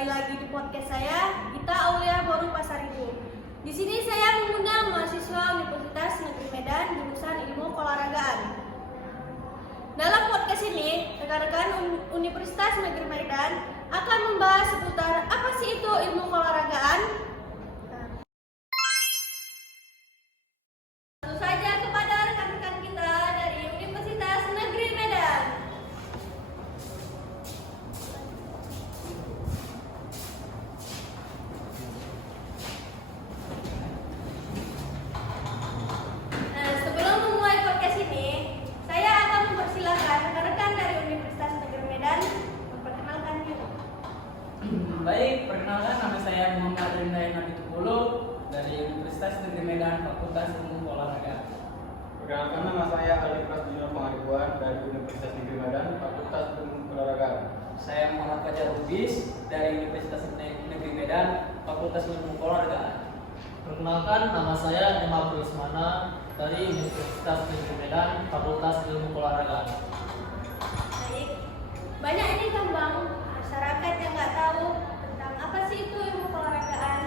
kembali lagi di podcast saya, Gita Aulia Boru Pasaribu. Di sini saya mengundang mahasiswa Universitas Negeri Medan jurusan Ilmu Keolahragaan. Dalam podcast ini, rekan-rekan Universitas Negeri Medan akan membahas seputar apa sih itu ilmu keolahragaan. Tentu saja kepada rekan-rekan kita dari Universitas Negeri Medan. Sebelum memulai podcast ini, saya akan mempersilahkan rekan-rekan dari Universitas Negeri Medan memperkenalkan diri. Baik, perkenalkan nama saya Muhammad Rindayan Nabitupulu dari Universitas Negeri Medan, Fakultas Ilmu Olahraga. Perkenalkan, nama saya Ali Prasdino Pangaribuan dari Universitas Negeri Medan, Fakultas Ilmu Olahraga. Saya Muhammad Fajar Lubis dari Universitas Negeri Medan, Fakultas Ilmu Olahraga. Perkenalkan, nama saya Emma Brusmana dari Universitas Negeri Medan, Fakultas Ilmu Olahraga. Baik, banyak ini kan Bang, masyarakat yang nggak tahu tentang apa sih itu ilmu keolahragaan.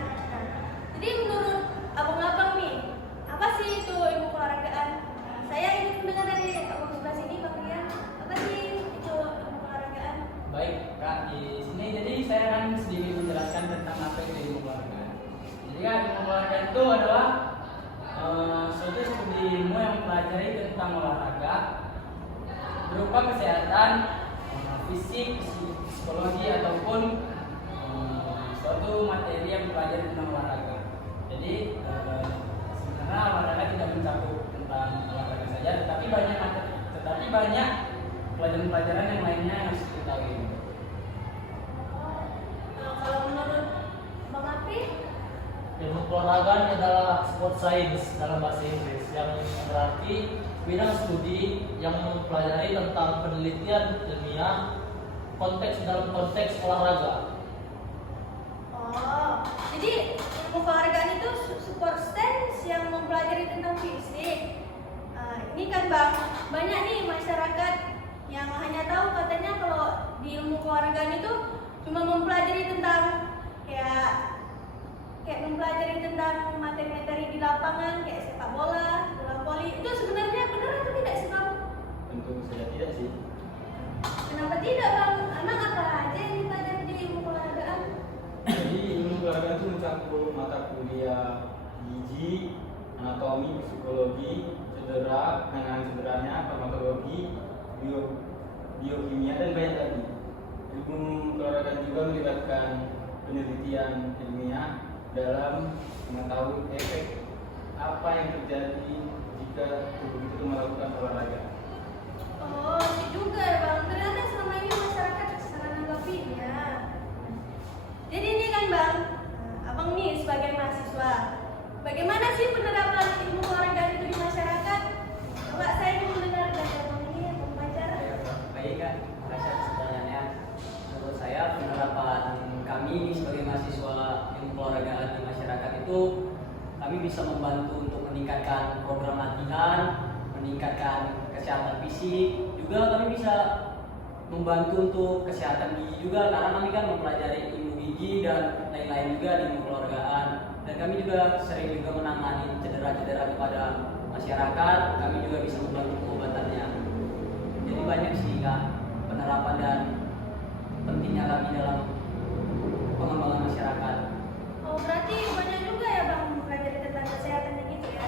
Jadi menurut abang-abang nih, apa sih itu ilmu keolahragaan? Saya ingin mendengar dari abang sebelah sini, Bang Rian, apa sih itu ilmu keolahragaan? Baik, Kak, di sini jadi saya akan sedikit menjelaskan tentang apa itu ilmu olahraga. Jadi kan ilmu olahraga itu adalah suatu studi ilmu yang mempelajari tentang olahraga berupa kesehatan, fisik, psikologi ataupun suatu materi yang mempelajari tentang olahraga. Jadi sebenarnya olahraga tidak mencakup tentang olahraga saja, tetapi banyak pelajaran-pelajaran yang lainnya yang harus kita ketahui. Kalau menurut Bang Api, Ilmu keolahragaan adalah sport science dalam bahasa Inggris, yang berarti bidang studi yang mempelajari tentang penelitian ilmiah dalam konteks olahraga. jadi ilmu keolahragaan itu support science yang mempelajari tentang fisik. Ini kan Bang, banyak nih masyarakat yang hanya tahu katanya kalau di ilmu keolahragaan itu cuma mempelajari tentang kayak mempelajari tentang materi-materi di lapangan kayak sepak bola, bola voli. Itu sebenarnya benar atau tidak sih Bang? Tentu saja tidak sih. Kenapa tidak Bang? Emang apa aja yang dipelajari di ilmu keolahragaan? Jadi ilmu olahraga itu mencakup mata kuliah gizi, anatomi, psikologi, cedera, penanganan cederanya, farmakologi, biokimia dan banyak lagi. Ilmu olahraga juga melibatkan penelitian ilmiah dalam mengetahui efek apa yang terjadi jika tubuh itu melakukan olahraga. Oh, itu juga ya Bang. Ternyata selama ini masyarakat salah nanggapinya. Jadi ini kan Bang, Abang nih sebagai mahasiswa, bagaimana sih penerapan ilmu keolahragaan itu di masyarakat? Coba saya ingin mendengar dari Abang ini, Abang Fajar. Baik Kak, terima kasih atas pertanyaannya. Menurut saya penerapan kami sebagai mahasiswa ilmu keolahragaan di masyarakat itu kami bisa membantu untuk meningkatkan program latihan, meningkatkan kesehatan fisik, juga kami bisa membantu untuk kesehatan gigi juga karena kami kan mempelajari ilmu gigi dan lain-lain juga di ilmu keolahragaan, dan kami juga sering juga menangani cedera-cedera kepada masyarakat. Kami juga bisa membantu pengobatannya. Jadi banyak sih Kak penerapan dan pentingnya kami dalam pengembangan masyarakat. Oh, berarti banyak juga ya Bang mempelajari tentang kesehatan gitu ya.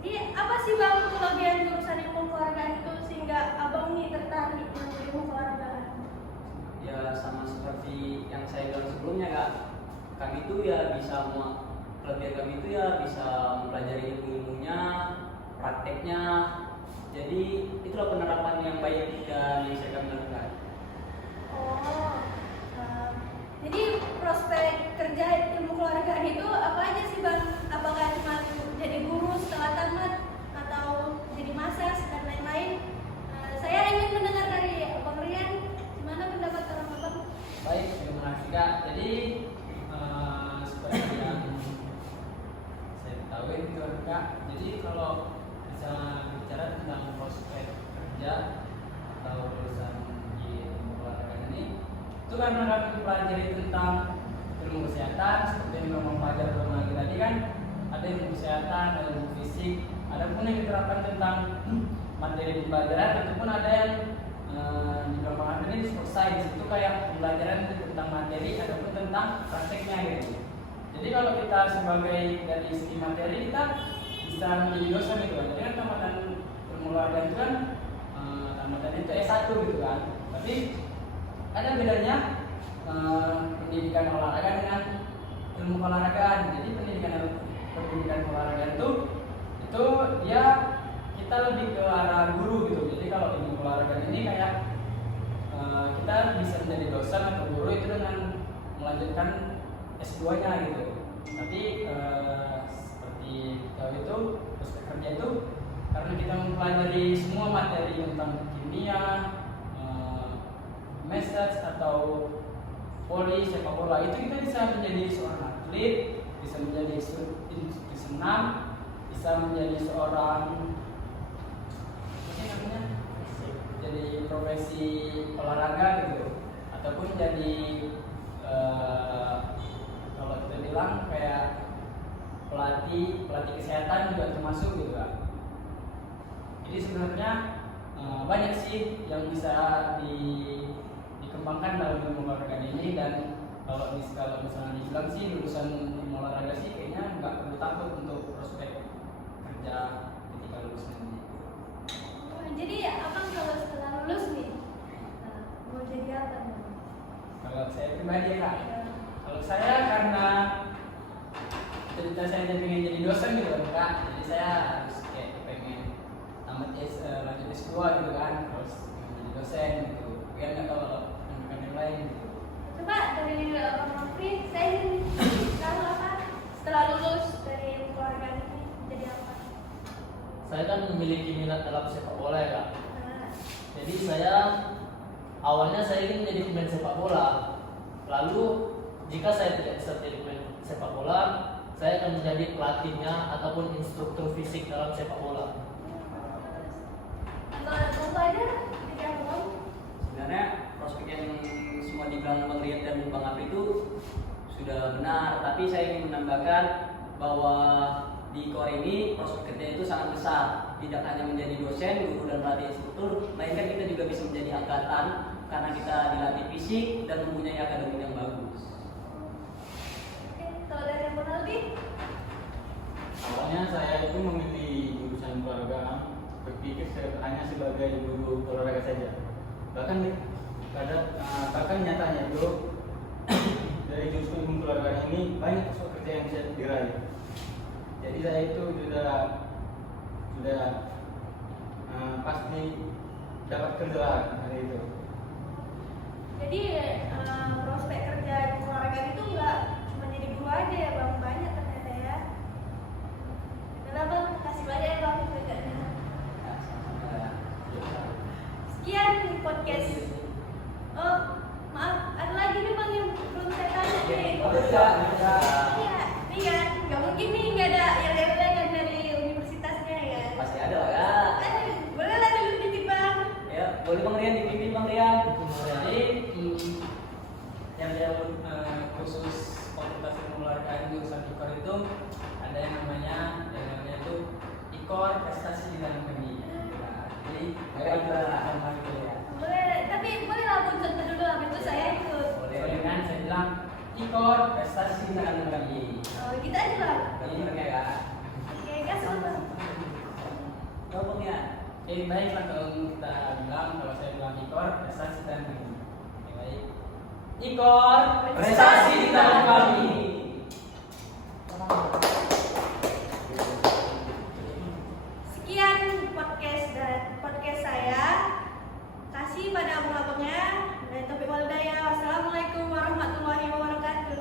Jadi apa sih Bang kelebihan jurusan ilmu keolahragaan itu sehingga Abang nih tertarik dengan ilmu keolahragaan? Ya sama seperti yang saya bilang sebelumnya Kak, kami itu ya bisa kelebihan kami itu ya bisa mempelajari ilmu-ilmunya, prakteknya. Jadi itulah penerapan yang baik dan yang saya kami lakukan. Jadi prospek kerja ilmu keolahragaan itu apa aja sih Bang? Apakah cuma jadi guru setelah tamat atau jadi masas dan lain-lain? Saya ingin mendengar dari Bang Rian, gimana pendapat Abang? Baik, terima kasih Kak. Jadi seperti yang saya ketahui itu Kak. Jadi kalau bisa bicara tentang prospek kerja atau Itu karena kami mempelajari tentang ilmu kesehatan seperti yang memang pelajar lagi tadi kan, ada ilmu kesehatan, ada ilmu fisik, ada pun yang diterapkan tentang materi pembelajaran, ataupun ada yang di bidang ini sport science, itu kayak pembelajaran tentang materi ataupun tentang prakteknya gitu. Jadi kalau kita sebagai dari segi materi kita bisa menjadi dosen gitu kan. Jadi kan tamatan ilmu olahraga itu kan tamatan itu S1 gitu kan. Tapi ada bedanya pendidikan olahraga dengan ilmu olahragaan. Jadi pendidikan olahraga itu dia kita lebih ke arah guru gitu. Jadi kalau ilmu olahraga ini kayak kita bisa menjadi dosen atau guru itu dengan melanjutkan S2-nya gitu. Tapi seperti tahu itu prospek kerja itu karena kita mempelajari semua materi tentang kimia, message atau voli, sepak bola, itu kita bisa menjadi seorang atlet, bisa menjadi senam, bisa menjadi seorang jadi profesi olahraga gitu, ataupun jadi kalau kita bilang kayak pelatih kesehatan juga termasuk gitu kan. Jadi sebenarnya banyak sih yang bisa dikembangkan dalam ilmu olahraga ini, dan kalau misalnya dibilang sih lulusan ilmu olahraga sih kayaknya nggak perlu takut untuk prospek kerja ketika lulus nanti. Jadi abang kalau setelah lulus nih mau jadi apa nih? Kalau saya pribadi Kak, kalau saya karena cerita saya pengen jadi dosen gitu kan Kak, jadi saya harus kayak pengen lanjut S2 gitu kan, terus jadi dosen gitu. Biar nggak tahu yang lain gitu. Coba dari Abang Nofri, saya ingin tahu apa setelah lulus dari keluarga ini jadi apa? Saya kan memiliki minat dalam sepak bola ya Kak. Nah, Jadi awalnya saya ingin menjadi pemain sepak bola. Lalu jika saya tidak bisa menjadi pemain sepak bola, saya akan menjadi pelatihnya ataupun instruktur fisik dalam sepak bola. kalau aja jadi apa Bang? Sebenarnya prospek yang semua dibilang Bang Rian dan Bang Apri itu sudah benar, tapi saya ingin menambahkan bahwa di KOR ini prospek kerja itu sangat besar. Tidak hanya menjadi dosen, guru dan pelatih instruktur, melainkan kita juga bisa menjadi angkatan karena kita dilatih fisik dan mempunyai akademi yang bagus. Oke, kalau dari Abang Aldi? Awalnya saya itu memilih jurusan olahraga, berpikir hanya sebagai guru olahraga saja. Bahkan nyatanya itu dari jurusan ilmu olahraga ini banyak prospek kerja yang bisa diraih. Jadi saya itu sudah pasti dapat kerja hari itu. Jadi prospek kerja di olahraga itu nggak cuma jadi guru aja ya Bang, banyak ternyata ya. Udah Bang, kasih banyak ya Bang kerjanya. Sekian podcast. Oh, maaf, ada lagi nih Bang yang belum saya tanya nih. Iya, nih kan, nggak mungkin nih nggak ada yang lain dari universitasnya ya. Pasti ada lah Kak. Boleh lah dulu titip Bang. Ya, boleh Bang Rian, dipimpin Bang Rian. Jadi yang khusus fakultas ilmu olahraga jurusan IKOR itu ada yang namanya itu IKOR prestasi di dalam negeri. Nah, jadi agak itu lah gitu ya. Boleh, tapi boleh lah Bang contoh dulu habis itu saya ikut. Boleh kan saya bilang IKOR prestasi di dalam negeri. Oh, gitu aja Bang. Ini pakai Kak. Oke, gas Bang. Tahu Bang ya? Oke, baiklah kalau kita bilang, kalau saya bilang IKOR prestasi dan negeri. Oke, baik. IKOR prestasi di dalam kami. Sekian podcast saya. Kasih pada abang-abangnya. Dan topik walidaya. Wassalamualaikum warahmatullahi wabarakatuh.